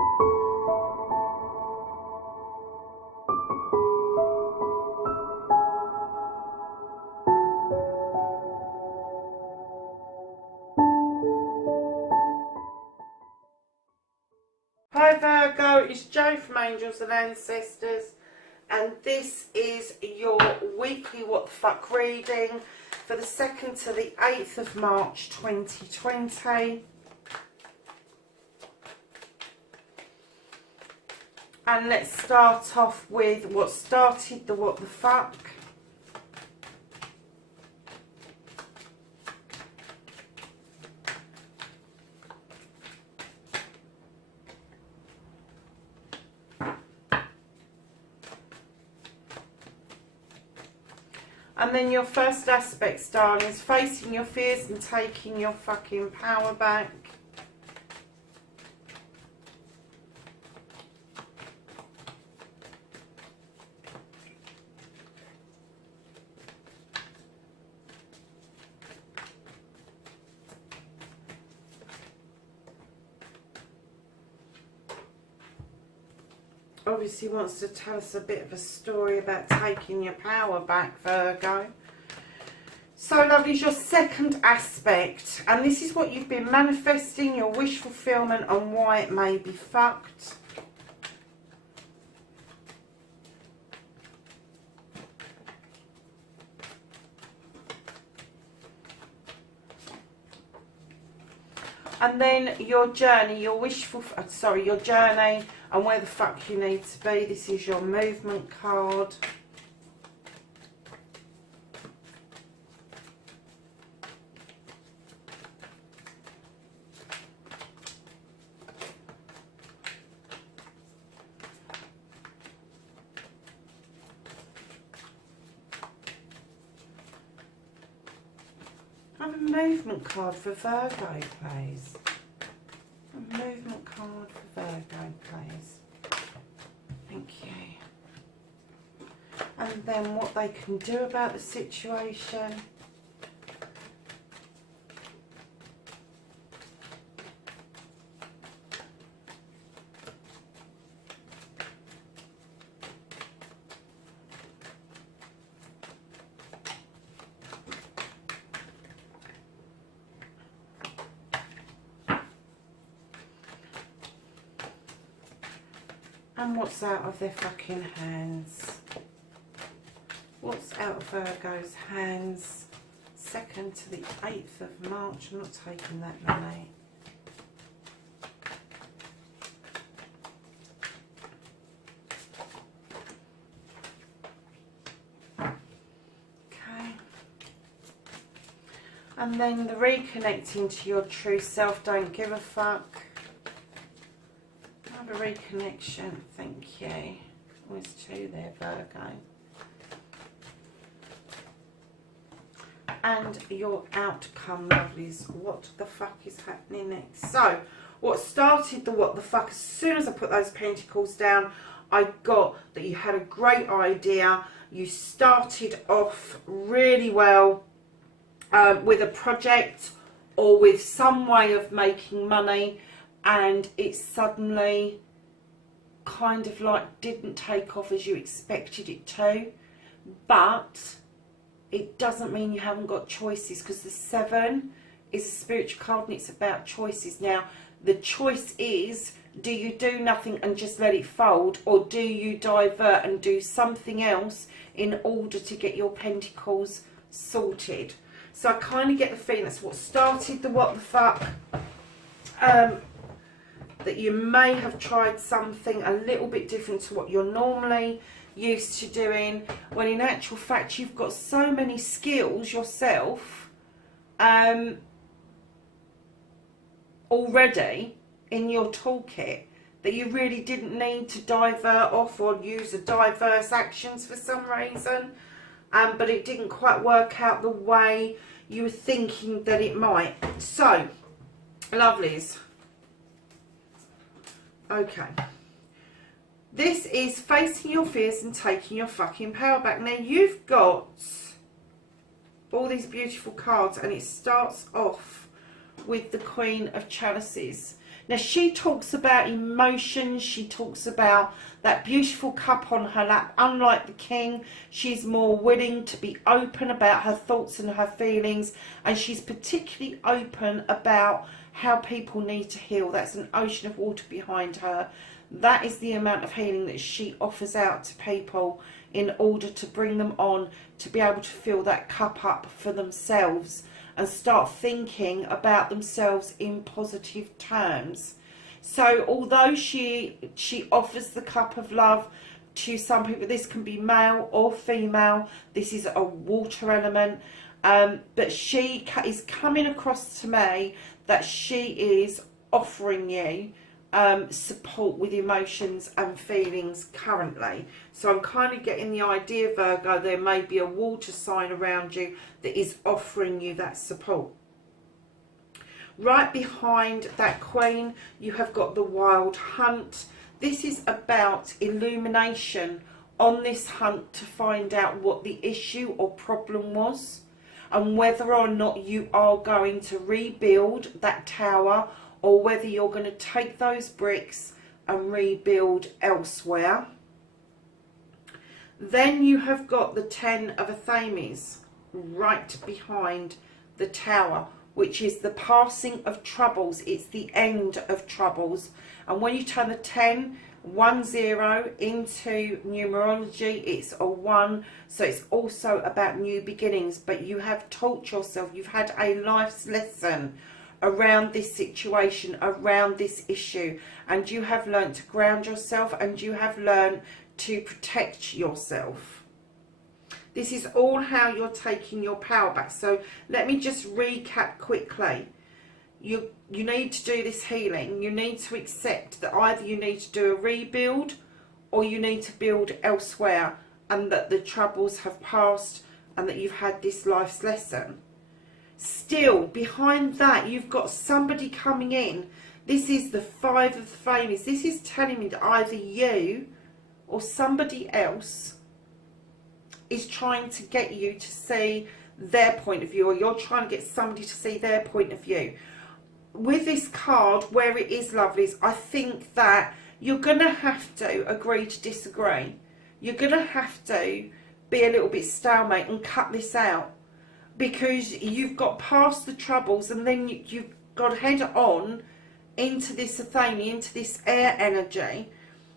Hi Virgo, it's Jo from Angels and Ancestors, and this is your weekly What the Fuck reading for the 2nd to the 8th of March 2020. And let's start off with what started the What the Fuck. And then your first aspect, darling, is facing your fears and taking your fucking power back. Obviously wants to tell us a bit of a story about taking your power back, Virgo. So lovely, is your second aspect, and this is what you've been manifesting, your wish fulfillment and why it may be fucked. And then your journey, your your journey and where the fuck you need to be. This is your movement card. Have a movement card for Virgo, please. A movement card for Virgo, please. Thank you. And then what they can do about the situation. And what's out of their fucking hands? What's out of Virgo's hands? 2nd to the 8th of March. I'm not taking that many. Okay. And then the reconnecting to your true self. Don't give a fuck. A reconnection, thank you. Always 2 there, Virgo. And your outcome, lovelies. What the fuck is happening next? So, what started the what the fuck, as soon as I put those pentacles down, I got that you had a great idea. You started off really well with a project or with some way of making money, and it suddenly kind of like didn't take off as you expected it to. But it doesn't mean you haven't got choices, because the 7 is a spiritual card and it's about choices. Now the choice is, do you do nothing and just let it fold, or do you divert and do something else in order to get your pentacles sorted? So I kind of get the feeling that's what started the what the fuck. That you may have tried something a little bit different to what you're normally used to doing, when in actual fact you've got so many skills yourself already in your toolkit that you really didn't need to divert off or use a diverse actions for some reason, but it didn't quite work out the way you were thinking that it might. So lovelies, okay, this is facing your fears and taking your fucking power back. Now you've got all these beautiful cards, and it starts off with the Queen of Chalices. Now, she talks about emotions. She talks about that beautiful cup on her lap. Unlike the king, she's more willing to be open about her thoughts and her feelings. And she's particularly open about how people need to heal. That's an ocean of water behind her. That is the amount of healing that she offers out to people in order to bring them on to be able to fill that cup up for themselves and start thinking about themselves in positive terms. So although she offers the cup of love to some people, this can be male or female, this is a water element, but she is coming across to me that she is offering you support with emotions and feelings currently. So I'm kind of getting the idea, Virgo, there may be a water sign around you that is offering you that support. Right behind that queen, you have got the wild hunt. This is about illumination on this hunt to find out what the issue or problem was and whether or not you are going to rebuild that tower, or whether you're going to take those bricks and rebuild elsewhere. Then you have got the 10 of Athames right behind the tower, which is the passing of troubles. It's the end of troubles. And when you turn the 10, 10 into numerology, it's a 1. So it's also about new beginnings. But you have taught yourself, you've had a life's lesson around this situation, around this issue, and you have learned to ground yourself and you have learned to protect yourself. This is all how you're taking your power back. So let me just recap quickly. You need to do this healing. You need to accept that either you need to do a rebuild or you need to build elsewhere, and that the troubles have passed and that you've had this life's lesson. Still, behind that, you've got somebody coming in. This is the 5 of Flames. This is telling me that either you or somebody else is trying to get you to see their point of view, or you're trying to get somebody to see their point of view. With this card, where it is lovelies, I think that you're going to have to agree to disagree. You're going to have to be a little bit stalemate and cut this out, because you've got past the troubles and then you've got head on into this Athene, into this air energy,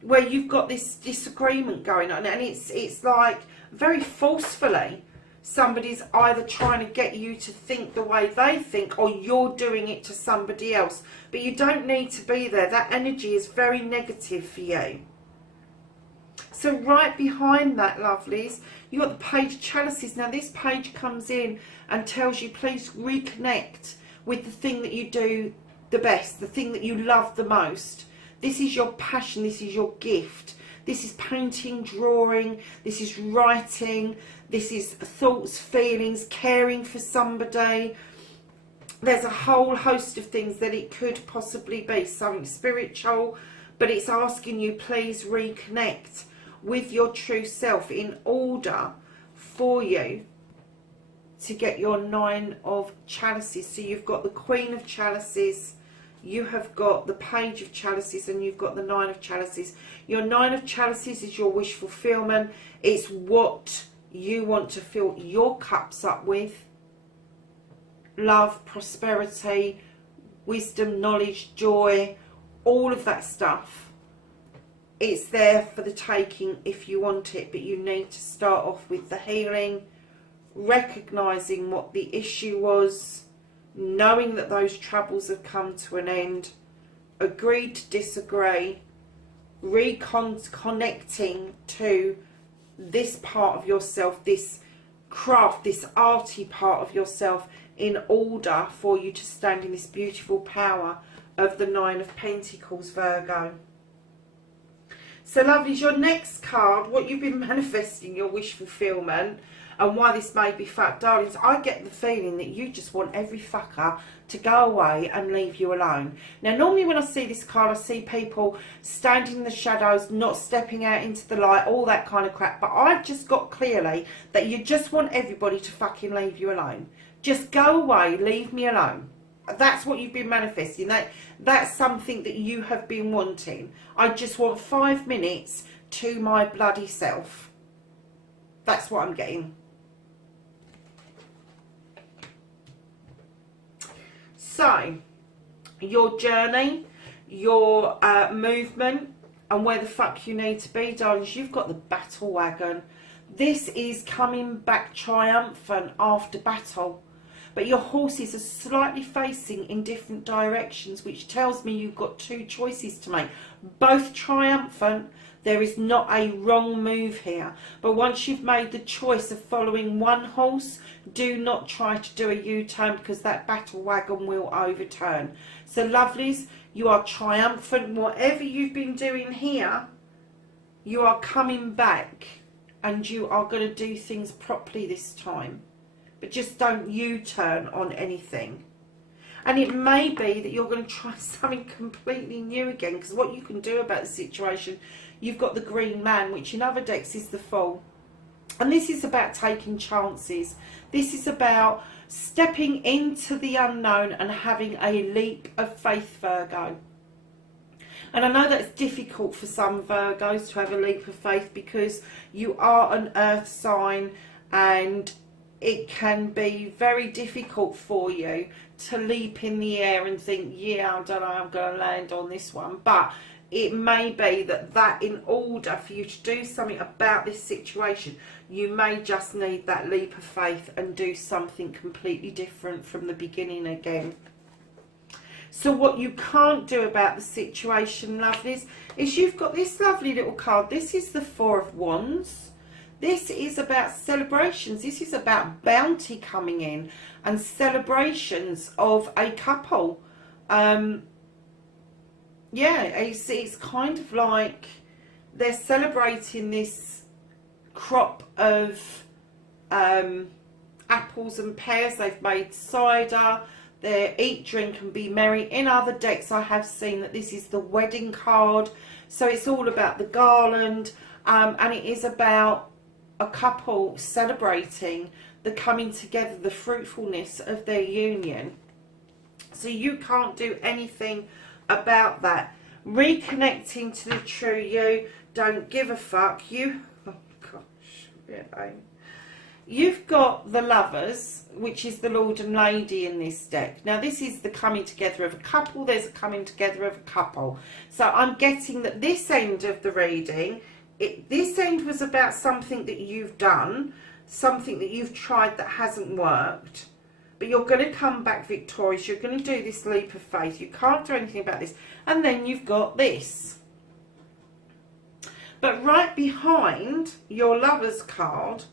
where you've got this disagreement going on, and it's like very forcefully somebody's either trying to get you to think the way they think, or you're doing it to somebody else. But you don't need to be there. That energy is very negative for you. So right behind that, lovelies, you've got the Page of Chalices. Now this page comes in and tells you, please reconnect with the thing that you do the best, the thing that you love the most. This is your passion, this is your gift. This is painting, drawing, this is writing, this is thoughts, feelings, caring for somebody. There's a whole host of things that it could possibly be, something spiritual, but it's asking you, please reconnect with your true self in order for you to get your 9 of Chalices. So you've got the Queen of Chalices, you have got the Page of Chalices, and you've got the 9 of Chalices. Your 9 of Chalices is your wish fulfillment. It's what you want to fill your cups up with. Love, prosperity, wisdom, knowledge, joy, all of that stuff. It's there for the taking if you want it, but you need to start off with the healing, recognising what the issue was, knowing that those troubles have come to an end, agreed to disagree, reconnecting to this part of yourself, this craft, this arty part of yourself, in order for you to stand in this beautiful power of the 9 of Pentacles, Virgo. So lovelies, your next card, what you've been manifesting, your wish fulfillment, and why this may be fact, darlings, I get the feeling that you just want every fucker to go away and leave you alone. Now, normally when I see this card, I see people standing in the shadows, not stepping out into the light, all that kind of crap. But I've just got clearly that you just want everybody to fucking leave you alone. Just go away, leave me alone. That's what you've been manifesting. That's something that you have been wanting. I just want 5 minutes to my bloody self. That's what I'm getting. So, your journey, your movement, and where the fuck you need to be, darlings, you've got the battle wagon. This is coming back triumphant after battle. But your horses are slightly facing in different directions, which tells me you've got 2 choices to make. Both triumphant. There is not a wrong move here. But once you've made the choice of following one horse, do not try to do a U-turn, because that battle wagon will overturn. So lovelies, you are triumphant. Whatever you've been doing here, you are coming back and you are going to do things properly this time. But just don't U-turn on anything. And it may be that you're going to try something completely new again, because what you can do about the situation, you've got the Green Man, which in other decks is the Fool. And this is about taking chances. This is about stepping into the unknown and having a leap of faith, Virgo. And I know that's difficult for some Virgos to have a leap of faith, because you are an earth sign and it can be very difficult for you to leap in the air and think, yeah, I don't know, I'm going to land on this one. But it may be that in order for you to do something about this situation, you may just need that leap of faith and do something completely different from the beginning again. So what you can't do about the situation, lovelies, is you've got this lovely little card. This is the Four of Wands. This is about celebrations. This is about bounty coming in and celebrations of a couple. Yeah, it's kind of like they're celebrating this crop of apples and pears. They've made cider. They eat, drink and be merry. In other decks I have seen that this is the wedding card. So it's all about the garland, and it is about a couple celebrating the coming together, the fruitfulness of their union. So you can't do anything about that. Reconnecting to the true you, don't give a fuck. You, oh gosh, really. You've got the Lovers, which is the Lord and Lady in this deck. Now this is the coming together of a couple. There's a coming together of a couple. So I'm getting that this end of the reading, this end was about something that you've done, something that you've tried that hasn't worked. But you're going to come back victorious. You're going to do this leap of faith. You can't do anything about this. And then you've got this. But right behind your Lovers card,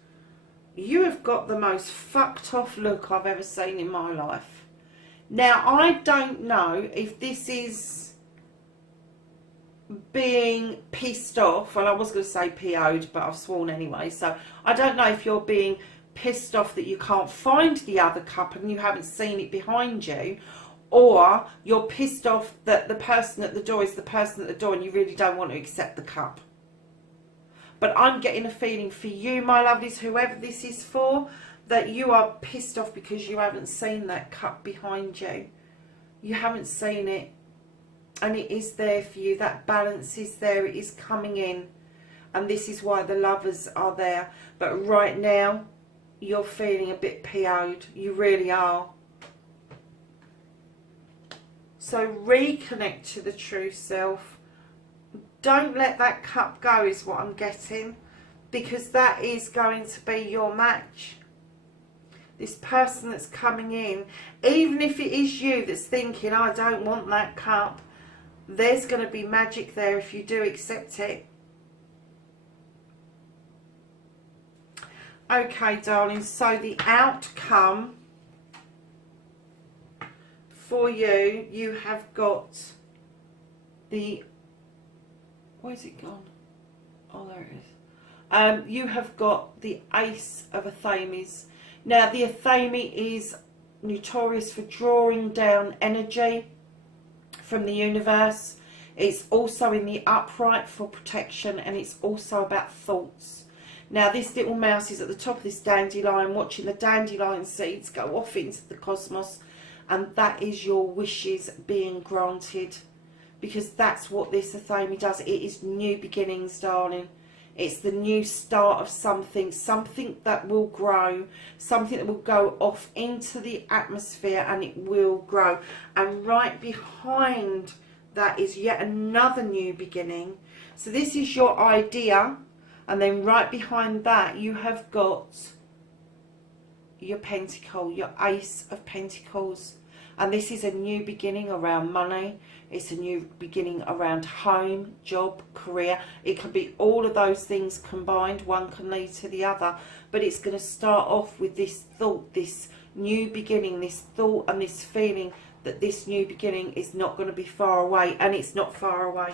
you have got the most fucked off look I've ever seen in my life. Now, I don't know if this is being pissed off. Well, I was going to say PO'd, but I've sworn anyway. So I don't know if you're being pissed off that you can't find the other cup and you haven't seen it behind you, or you're pissed off that the person at the door is the person at the door and you really don't want to accept the cup. But I'm getting a feeling for you, my lovelies, whoever this is for, that you are pissed off because you haven't seen that cup behind you. You haven't seen it. And it is there for you. That balance is there. It is coming in. And this is why the Lovers are there. But right now, you're feeling a bit PO'd. You really are. So reconnect to the true self. Don't let that cup go is what I'm getting. Because that is going to be your match. This person that's coming in, even if it is you that's thinking, I don't want that cup, there's going to be magic there if you do accept it. Okay, darling, so the outcome for you, you have got the, where's it gone? Oh, there it is. You have got the Ace of Athames. Now, the Athame is notorious for drawing down energy from the universe. It's also in the upright for protection, and it's also about thoughts. Now this little mouse is at the top of this dandelion watching the dandelion seeds go off into the cosmos, and that is your wishes being granted, because that's what this Athame does. It is new beginnings, darling. It's the new start of something, something that will grow, something that will go off into the atmosphere, and it will grow. And right behind that is yet another new beginning. So this is your idea, and then right behind that you have got your pentacle, your ace of pentacles. And this is a new beginning around money. It's a new beginning around home, job, career. It can be all of those things combined. One can lead to the other. But it's going to start off with this thought, this new beginning, this thought and this feeling that this new beginning is not going to be far away. And it's not far away.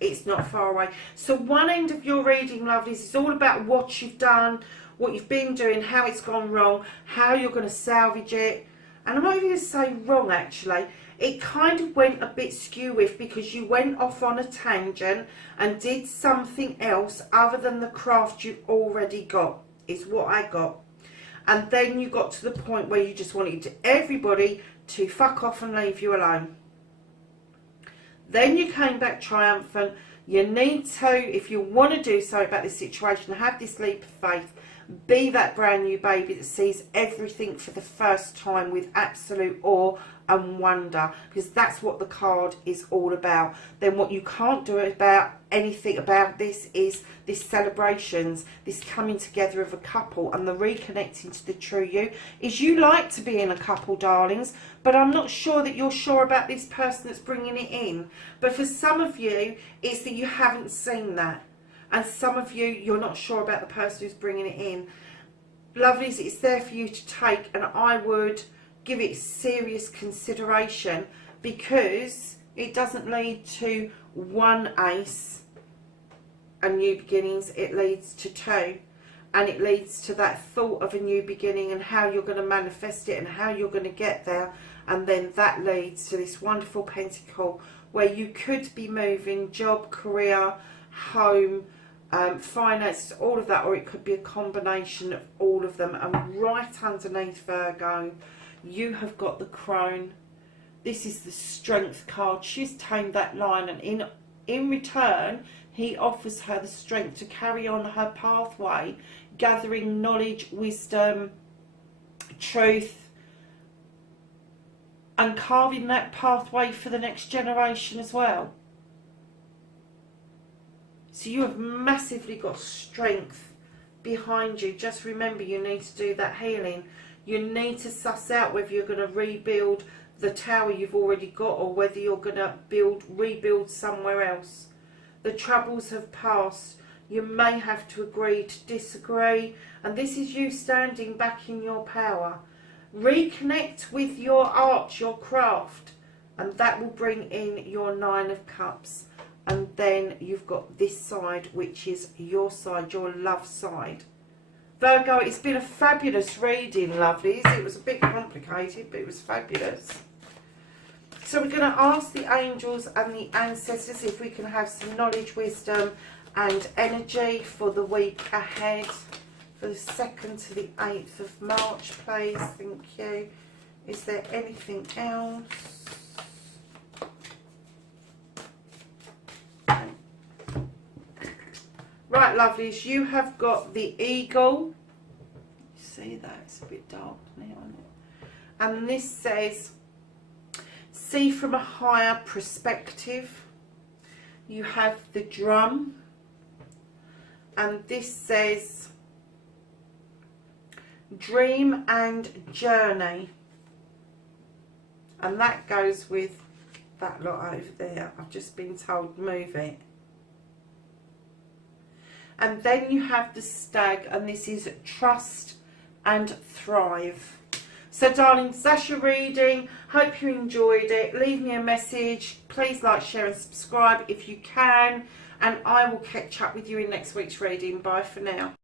It's not far away. So one end of your reading, lovelies, is all about what you've done, what you've been doing, how it's gone wrong, how you're going to salvage it. And I'm not even going to say wrong, actually. It kind of went a bit skew-with because you went off on a tangent and did something else other than the craft you've already got, is what I got. And then you got to the point where you just wanted everybody to fuck off and leave you alone. Then you came back triumphant. You need to, if you want to do something about this situation, have this leap of faith. Be that brand new baby that sees everything for the first time with absolute awe and wonder, because that's what the card is all about. Then what you can't do about anything about this is this celebrations, this coming together of a couple and the reconnecting to the true you. Is you like to be in a couple, darlings, but I'm not sure that you're sure about this person that's bringing it in. But for some of you, it's that you haven't seen that. And some of you, you're not sure about the person who's bringing it in. Lovelies, it's there for you to take, and I would give it serious consideration, because it doesn't lead to one ace and new beginnings. It leads to two, and it leads to that thought of a new beginning and how you're going to manifest it and how you're going to get there. And then that leads to this wonderful pentacle where you could be moving, job, career, home, finances, all of that, or it could be a combination of all of them. And right underneath, Virgo, you have got the crone. This is the strength card. She's tamed that lion, and in return he offers her the strength to carry on her pathway, gathering knowledge, wisdom, truth, and carving that pathway for the next generation as well. So you have massively got strength behind you. Just remember, you need to do that healing. You need to suss out whether you're going to rebuild the tower you've already got, or whether you're going to rebuild somewhere else. The troubles have passed. You may have to agree to disagree. And this is you standing back in your power. Reconnect with your art, your craft. And that will bring in your 9 of Cups. And then you've got this side, which is your side, your love side. Virgo, it's been a fabulous reading, lovelies. It was a bit complicated, but it was fabulous. So we're going to ask the angels and the ancestors if we can have some knowledge, wisdom and energy for the week ahead. For the 2nd to the 8th of March, please. Thank you. Is there anything else? Right, lovelies, you have got the eagle. You see that? It's a bit dark now, isn't it? And this says, see from a higher perspective. You have the drum. And this says, dream and journey. And that goes with that lot over there. I've just been told move it. And then you have the stag, and this is trust and thrive. So, darlings, that's your reading. Hope you enjoyed it. Leave me a message. Please like, share and subscribe if you can. And I will catch up with you in next week's reading. Bye for now.